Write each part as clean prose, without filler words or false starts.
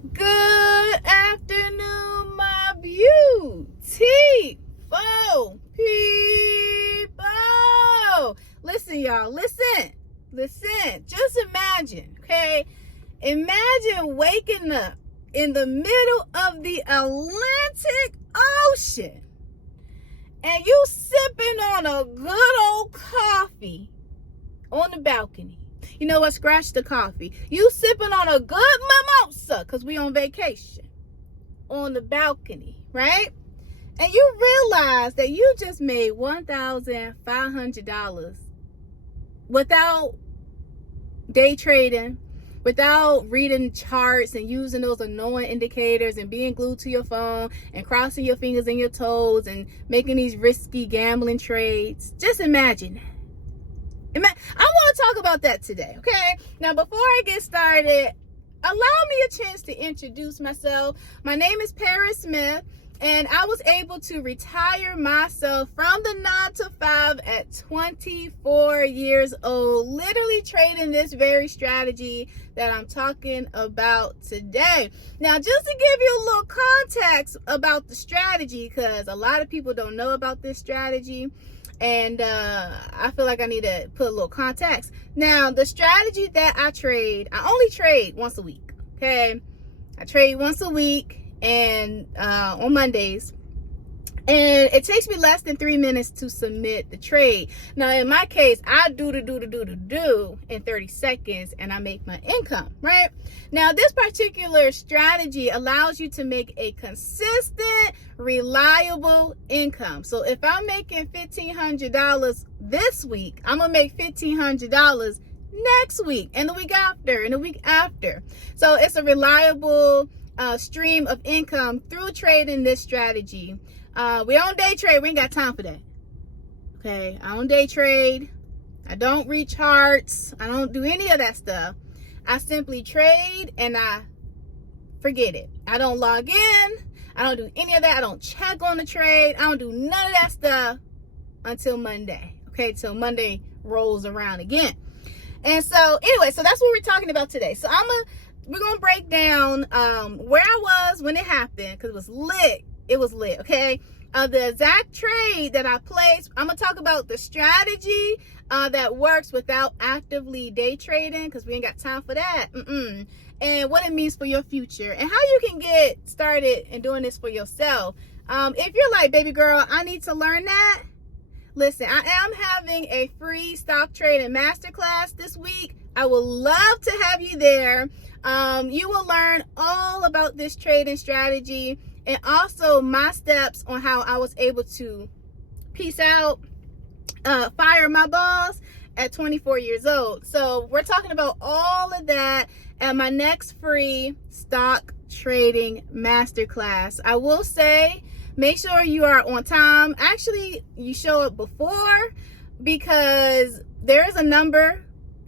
Good afternoon, my beautiful people. Listen, y'all, listen. Just imagine, okay? Imagine waking up in the middle of the Atlantic Ocean and you sipping on a good old coffee on the balcony. You know what? Scratch the coffee. You sipping on a good mimosa because we on vacation on the balcony, right? And you realize that you just made $1,500 without day trading, without reading charts and using those annoying indicators and being glued to your phone and crossing your fingers and your toes and making these risky gambling trades. Just imagine that. I want to talk about that today, okay? Now, before I get started, allow me a chance to introduce myself. My name is Paris Smith, and I was able to retire myself from the 9 to 5 at 24 years old, literally trading this very strategy that I'm talking about today. Now, just to give you a little context about the strategy, because a lot of people don't know about this strategy, and I feel like I need to put a little context. Now, the strategy that I only trade once a week, okay? I trade once a week and on Mondays. And it takes me less than 3 minutes to submit the trade. Now, in my case, I do in 30 seconds and I make my income, right? Now, this particular strategy allows you to make a consistent, reliable income. So if I'm making $1,500 this week, I'm going to make $1,500 next week and the week after and the week after. So it's a reliable stream of income through trading this strategy. We don't day trade. We ain't got time for that. Okay, I don't day trade. I don't read charts. I don't do any of that stuff. I simply trade and I forget it. I don't log in. I don't do any of that. I don't check on the trade. I don't do none of that stuff until Monday. Okay, till Monday rolls around again. And so anyway, so that's what we're talking about today. So we're gonna break down where I was when it happened, because it was lit. It was lit, okay? The exact trade that I placed, I'm going to talk about the strategy that works without actively day trading, because we ain't got time for that. And what it means for your future and how you can get started in doing this for yourself. If you're like, baby girl, I need to learn that. Listen, I am having a free stock trading masterclass this week. I would love to have you there. You will learn all about this trading strategy, and also my steps on how I was able to peace out, fire my boss at 24 years old. So we're talking about all of that at my next free stock trading masterclass. I will say, make sure you are on time. Actually, you show up before, because there is a number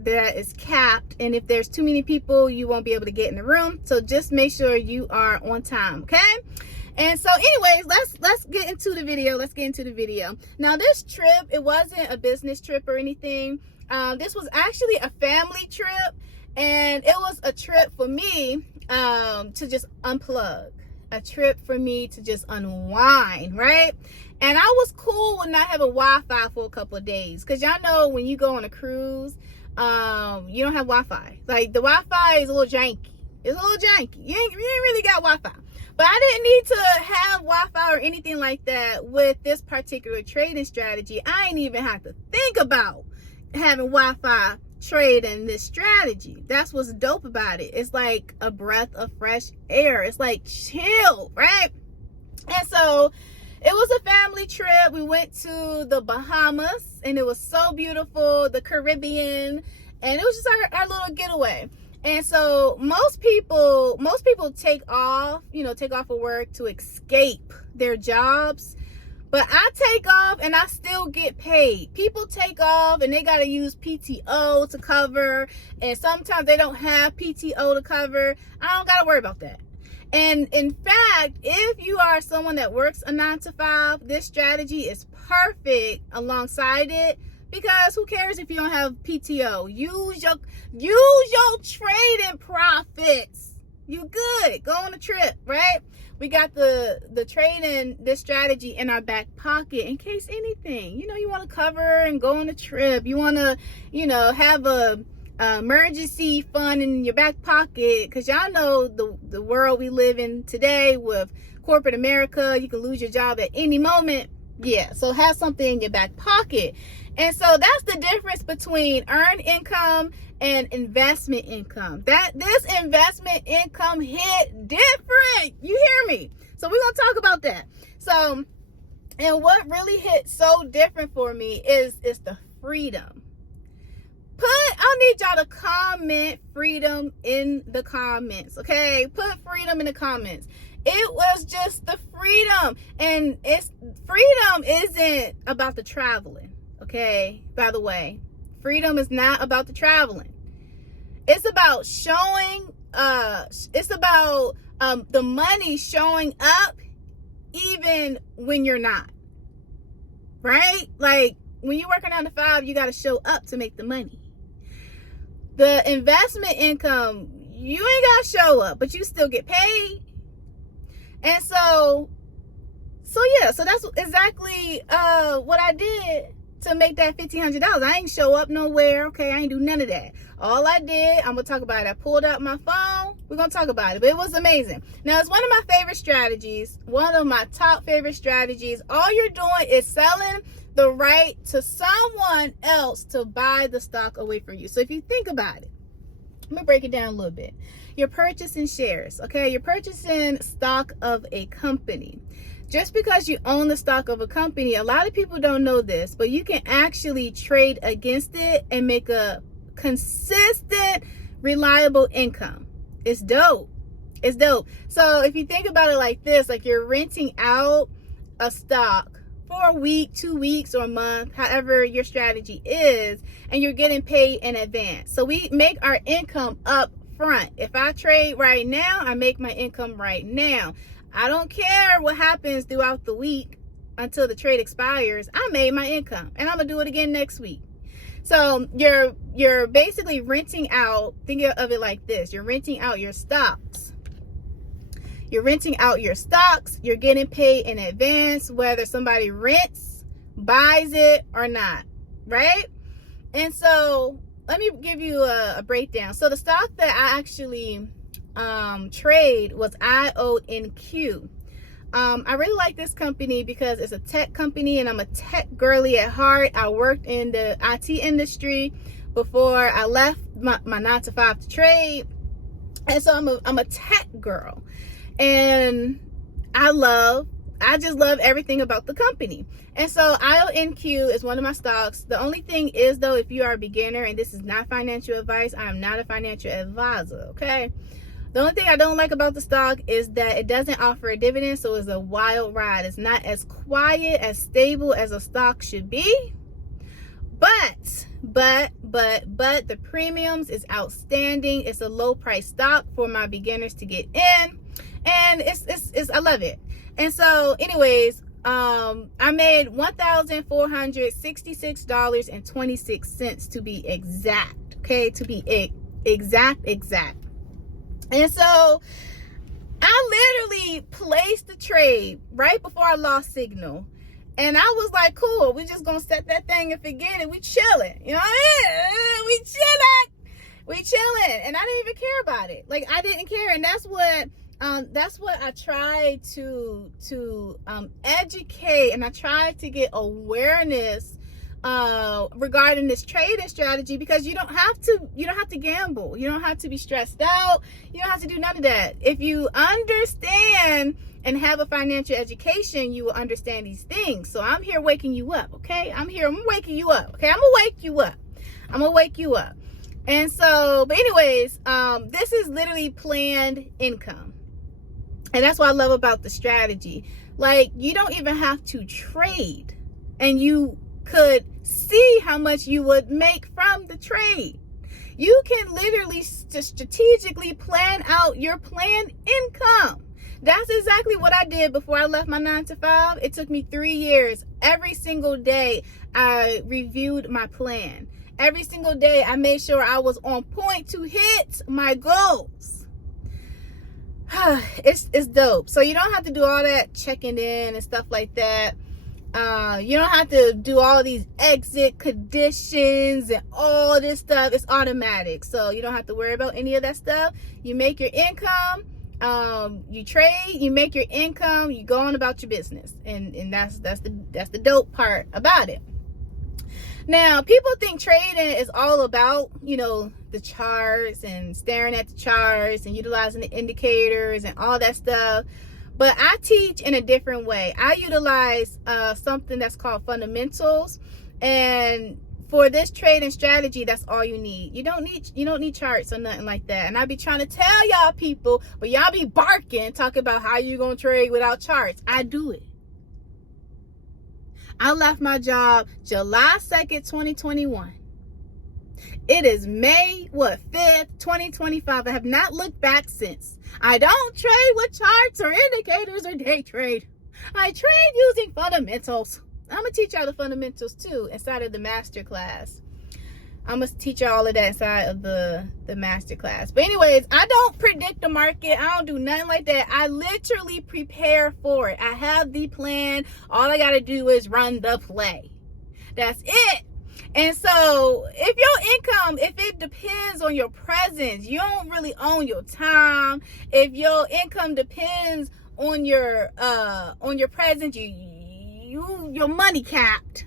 that is capped, and if there's too many people, you won't be able to get in the room. So just make sure you are on time, okay? And so anyways, let's get into the video. Now, this trip, it wasn't a business trip or anything. This was actually a family trip, and it was a trip for me to just unplug, a trip for me to just unwind, right? And I was cool with not having Wi-Fi for a couple of days, because y'all know when you go on a cruise, you don't have Wi-Fi. Like, the Wi-Fi is a little janky. It's a little janky. You ain't really got Wi-Fi. But I didn't need to have Wi-Fi or anything like that with this particular trading strategy. I ain't even have to think about having Wi-Fi trading this strategy. That's what's dope about it. It's like a breath of fresh air. It's like chill, right? And so it was a family trip. We went to the Bahamas, and it was so beautiful, the Caribbean, and it was just our little getaway. And so most people take off of work to escape their jobs. But I take off and I still get paid. People take off and they got to use PTO to cover. And sometimes they don't have PTO to cover. I don't got to worry about that. And in fact, if you are someone that works a 9 to 5, this strategy is perfect alongside it, because who cares if you don't have PTO? Use your trading profits You good. Go on a trip, right? We got the trading, this strategy in our back pocket in case anything. You want to cover and go on a trip. You want to, have a emergency fund in your back pocket, because y'all know the world we live in today with corporate America. You can lose your job at any moment. Yeah, so have something in your back pocket. And so that's the difference between earned income and investment income. This investment income hit different. You hear me? So we're going to talk about that. So, and what really hit so different for me is the freedom. I need y'all to comment freedom in the comments, okay? Put freedom in the comments. It was just the freedom. And freedom isn't about the traveling, okay? By the way, freedom is not about the traveling. It's about showing, it's about the money showing up even when you're not, right? Like when you're working 9 to 5, you got to show up to make the money. The investment income, you ain't got to show up, but you still get paid. And so that's exactly what I did to make that $1,500. I ain't show up nowhere, okay? I ain't do none of that. All I did, I'm going to talk about it. I pulled out my phone. We're going to talk about it, but it was amazing. Now, it's one of my favorite strategies, one of my top favorite strategies. All you're doing is selling the right to someone else to buy the stock away from you. So if you think about it, let me break it down a little bit. You're purchasing shares, okay? You're purchasing stock of a company. Just because you own the stock of a company, a lot of people don't know this, but you can actually trade against it and make a consistent, reliable income. It's dope. It's dope. So if you think about it like this, like you're renting out a stock for a week, 2 weeks, or a month, however your strategy is, and you're getting paid in advance. So we make our income up front. If I trade right now, I make my income right now. I don't care what happens throughout the week until the trade expires. I made my income, and I'm gonna do it again next week. So you're basically renting out. Think of it like this: you're renting out your stocks. You're renting out your stocks. You're getting paid in advance, whether somebody rents, buys it, or not, right? And so let me give you a breakdown. So the stock that I actually trade was IONQ. I really like this company because it's a tech company, and I'm a tech girly at heart. I worked in the IT industry before I left my 9 to 5 to trade, and so I'm a tech girl, and I just love everything about the company. And so IONQ is one of my stocks. The only thing is, though, if you are a beginner, and this is not financial advice, I am not a financial advisor, okay? The only thing I don't like about the stock is that it doesn't offer a dividend, so it's a wild ride. It's not as quiet, as stable as a stock should be. But the premiums is outstanding. It's a low price stock for my beginners to get in, and it's I love it. And so, anyways, I made $1,466.26 to be exact. Okay, to be exact. And so I literally placed the trade right before I lost signal. And I was like, cool, we just gonna set that thing and forget it. We chilling. You know what I mean? We chilling. And I didn't even care about it. Like, I didn't care. And that's what I tried to educate, and I tried to get awareness regarding this trading strategy, because you don't have to gamble. You don't have to be stressed out. You don't have to do none of that. If you understand and have a financial education, you will understand these things. So I'm here waking you up, okay? I'm waking you up, okay? I'm gonna wake you up. And so, but anyways, this is literally planned income. And that's what I love about the strategy. Like, you don't even have to trade, and you could see how much you would make from the trade. You can literally strategically plan out your planned income. That's exactly what I did before I left my 9 to 5. It took me 3 years. Every single day, I reviewed my plan. Every single day, I made sure I was on point to hit my goals. it's dope. So you don't have to do all that checking in and stuff like that. You don't have to do all these exit conditions and all this stuff. It's automatic, so you don't have to worry about any of that stuff. You make your income, you trade, you make your income, you go on about your business, and that's the dope part about it. Now, people think trading is all about, the charts and staring at the charts and utilizing the indicators and all that stuff. But I teach in a different way. I utilize something that's called fundamentals. And for this trading strategy, that's all you need. You don't need charts or nothing like that. And I be trying to tell y'all people, but y'all be barking, talking about how you gonna trade without charts. I do it. I left my job July 2nd, 2021. It is May 5th, 2025. I have not looked back since. I don't trade with charts or indicators or day trade. I trade using fundamentals. I'm going to teach y'all the fundamentals too inside of the masterclass. I'm going to teach you all of that inside of the masterclass. But anyways, I don't predict the market. I don't do nothing like that. I literally prepare for it. I have the plan. All I got to do is run the play. That's it. And so if your income, if it depends on your presence, you don't really own your time. If your income depends on your presence, your money capped.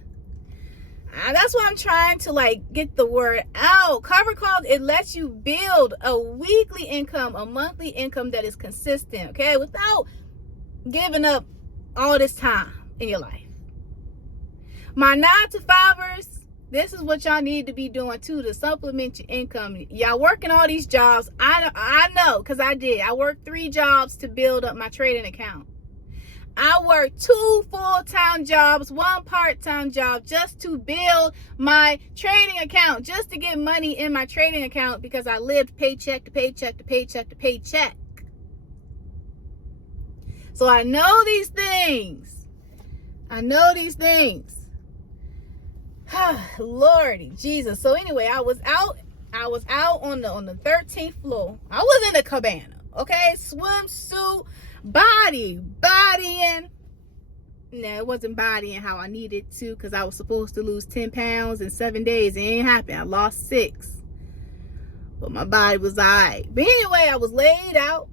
That's why I'm trying to get the word out. Cover calls, it lets you build a weekly income, a monthly income that is consistent, okay, without giving up all this time in your life. My 9-to-5ers, this is what y'all need to be doing too to supplement your income. Y'all working all these jobs. I know, because I did. I worked 3 jobs to build up my trading account. I worked 2 full-time jobs, 1 part-time job just to build my trading account, just to get money in my trading account because I lived paycheck to paycheck to paycheck to paycheck. So I know these things. Lordy Jesus. So anyway, I was out on the 13th floor. I was in a cabana, okay? Swimsuit, bodying. No, it wasn't bodying how I needed to because I was supposed to lose 10 pounds in 7 days. It ain't happened. I lost 6. But my body was all right. But anyway, I was laid out.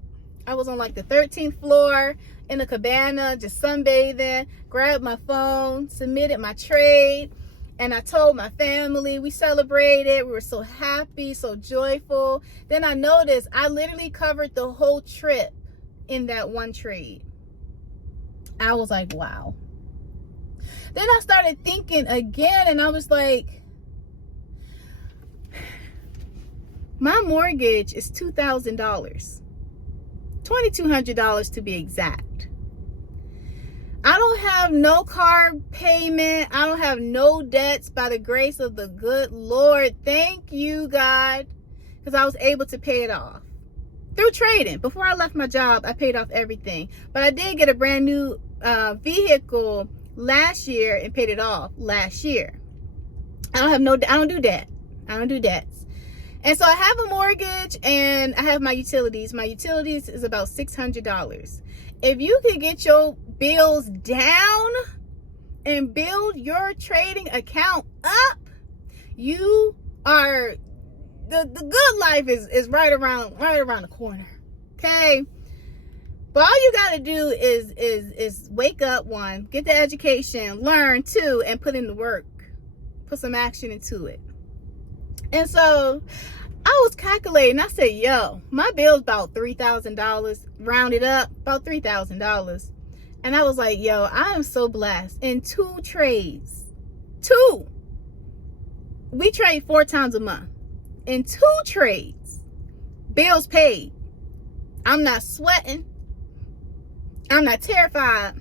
I was on the 13th floor in a cabana, just sunbathing, grabbed my phone, submitted my trade. And I told my family, we celebrated. We were so happy, so joyful. Then I noticed I literally covered the whole trip in that one trade. I was like, wow. Then I started thinking again, and I was like, my mortgage is $2,000. $2,200 to be exact. I don't have no car payment. I don't have no debts by the grace of the good Lord. Thank you, God, because I was able to pay it off through trading. Before I left my job, I paid off everything. But I did get a brand new vehicle last year and paid it off last year. I don't do debt. I don't do debts. And so I have a mortgage and I have my utilities. My utilities is about $600. If you could get your bills down and build your trading account up, you are the good life is right around the corner. Okay. But all you gotta do is wake up, 1, get the education, learn, 2, and put in the work. Put some action into it. And so I was calculating. I said, yo, my bill's about $3,000, rounded up, about $3,000. And I was like, yo, I am so blessed. In 2 trades, 2. We trade 4 times a month. In 2 trades, bills paid. I'm not sweating. I'm not terrified.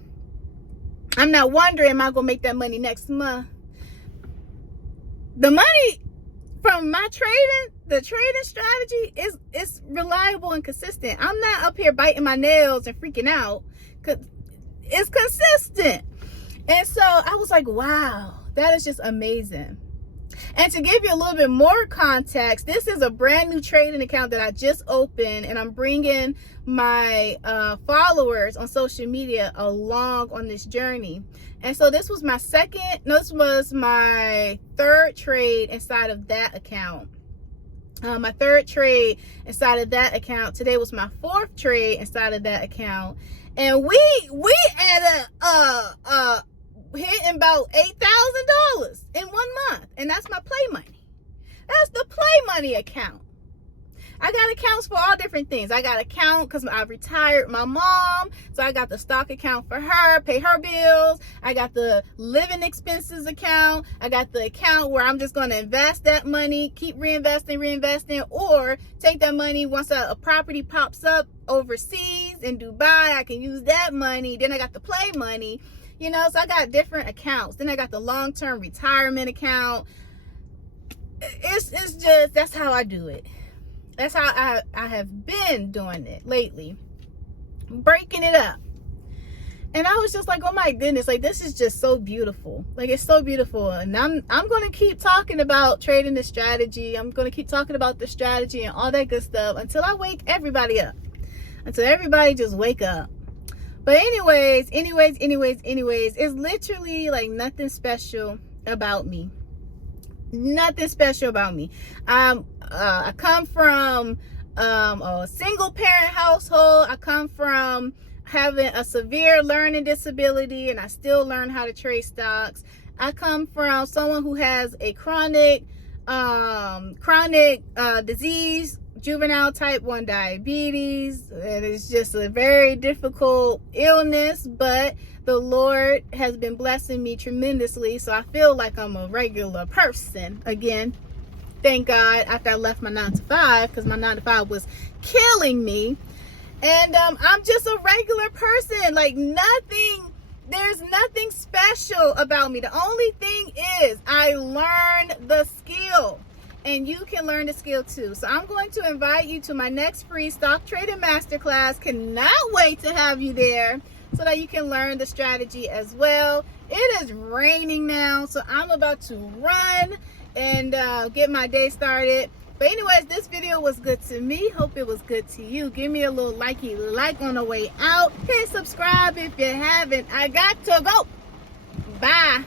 I'm not wondering, am I going to make that money next month? The money from my trading, the trading strategy is reliable and consistent. I'm not up here biting my nails and freaking out because it's consistent. And so I was like, wow, that is just amazing. And to give you a little bit more context, this is a brand new trading account that I just opened, and I'm bringing my followers on social media along on this journey. And so this was my third trade inside of that account. My third trade inside of that account. Today was my fourth trade inside of that account, and we ended up hitting about $8,000 in 1 month, and that's my play money. That's the play money account. I got accounts for all different things. I got account because I retired my mom, so I got the stock account for her, pay her bills. I got the living expenses account. I got the account where I'm just going to invest that money, keep reinvesting, or take that money once a property pops up overseas in Dubai. I can use that money. Then I got the play money, you know, so I got different accounts. Then I got the long-term retirement account. It's just, that's how I do it. That's how I have been doing it lately, breaking it up. And I was just like, oh my goodness, like this is just so beautiful. Like it's so beautiful. And I'm going to keep talking about trading the strategy. I'm going to keep talking about the strategy and all that good stuff until I wake everybody up. Until everybody just wake up. But anyways, it's literally like nothing special about me. Nothing special about me. I come from a single parent household. I come from having a severe learning disability, and I still learn how to trade stocks. I come from someone who has a chronic disease, juvenile type 1 diabetes. It is just a very difficult illness, but the Lord has been blessing me tremendously, so I feel like I'm a regular person again. Thank God, after I left my 9 to 5, because my 9 to 5 was killing me. And I'm just a regular person. Like there's nothing special about me. The only thing is I learned the skill. And you can learn the skill too. So I'm going to invite you to my next free stock trading masterclass. Cannot wait to have you there so that you can learn the strategy as well. It is raining now, so I'm about to run and get my day started. But anyways, this video was good to me. Hope it was good to you. Give me a little like on the way out. Hit subscribe if you haven't. I got to go. Bye.